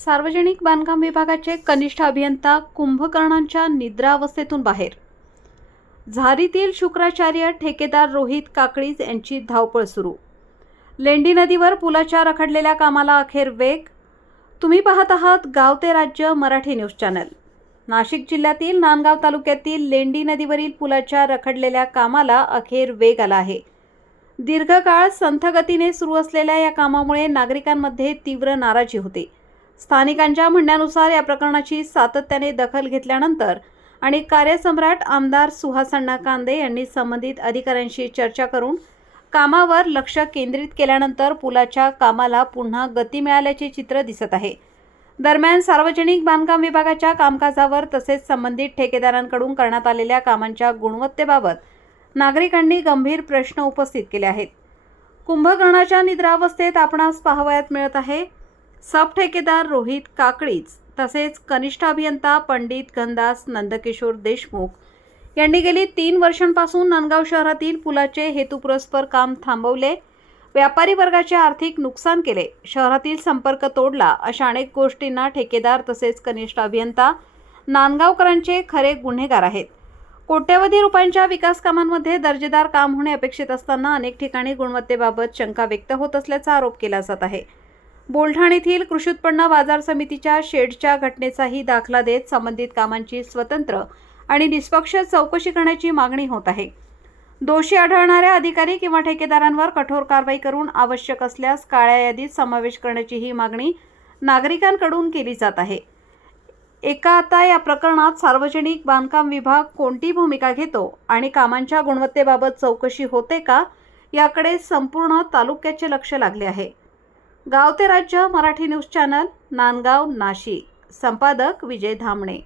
सार्वजनिक बांधकाम विभागाचे कनिष्ठ अभियंता कुंभकर्णांच्या निद्रावस्थेतून बाहेर. झारीतील शुक्राचार्य ठेकेदार रोहित काकळीज यांची धावपळ सुरू. लेंडी नदीवर पुलाच्या रखडलेल्या कामाला अखेर वेग. तुम्ही पाहत आहात गाव ते राज्य मराठी न्यूज चॅनल. नाशिक जिल्ह्यातील नांदगाव तालुक्यातील लेंडी नदीवरील पुलाच्या रखडलेल्या कामाला अखेर वेग आला आहे. दीर्घकाळ संथ गतीने सुरू असलेल्या या कामामुळे नागरिकांमध्ये तीव्र नाराजी होती. स्थानिकांच्या म्हणण्यानुसार या प्रकरणाची सातत्याने दखल घेतल्यानंतर आणि कार्यसम्राट आमदार सुहासअण्णा कांदे यांनी संबंधित अधिकाऱ्यांशी चर्चा करून कामावर लक्ष केंद्रित केल्यानंतर पुलाच्या कामाला पुन्हा गती मिळाल्याचे चित्र दिसत आहे. दरम्यान सार्वजनिक बांधकाम विभागाच्या कामकाजावर तसेच संबंधित ठेकेदारांकडून करण्यात आलेल्या कामांच्या गुणवत्तेबाबत नागरिकांनी गंभीर प्रश्न उपस्थित केले आहेत. कुंभकर्णाच्या निद्रावस्थेत आपणास पाहावयास मिळत आहे. सब ठेकेदार रोहित काकळीज तसेच कनिष्ठ अभियंता पंडित घनदास नंदकिशोर देशमुख यांनी गेली 3 वर्षांपासून नांदगाव शहरातील पुलाचे हेतुपुरस्पर काम थांबवले, व्यापारी वर्गाचे आर्थिक नुकसान केले, शहरातील संपर्क तोडला, अशा अनेक गोष्टींना ठेकेदार तसेच कनिष्ठ अभियंता नांदगावकरांचे खरे गुन्हेगार आहेत. कोट्यवधी रुपयांच्या विकास कामांमध्ये दर्जेदार काम होणे अपेक्षित असताना अनेक ठिकाणी गुणवत्तेबाबत शंका व्यक्त होत असल्याचा आरोप केला जात आहे. बोलठाण येथील कृषी उत्पन्न बाजार समितीच्या शेडच्या घटनेचाही दाखला देत संबंधित कामांची स्वतंत्र आणि निष्पक्ष चौकशी करण्याची मागणी होत आहे. दोषी आढळणाऱ्या अधिकारी किंवा ठेकेदारांवर कठोर कारवाई करून आवश्यक असल्यास काळ्या यादीत समावेश करण्याची ही मागणी नागरिकांकडून केली जात आहे. आता या प्रकरणात सार्वजनिक बांधकाम विभाग कोणती भूमिका घेतो आणि कामांच्या गुणवत्तेबाबत चौकशी होते का, याकडे संपूर्ण तालुक्याचे लक्ष लागले आहे. गाव ते राज्य मराठी न्यूज चॅनल, नांदगाव, नाशिक. संपादक विजय धामणे.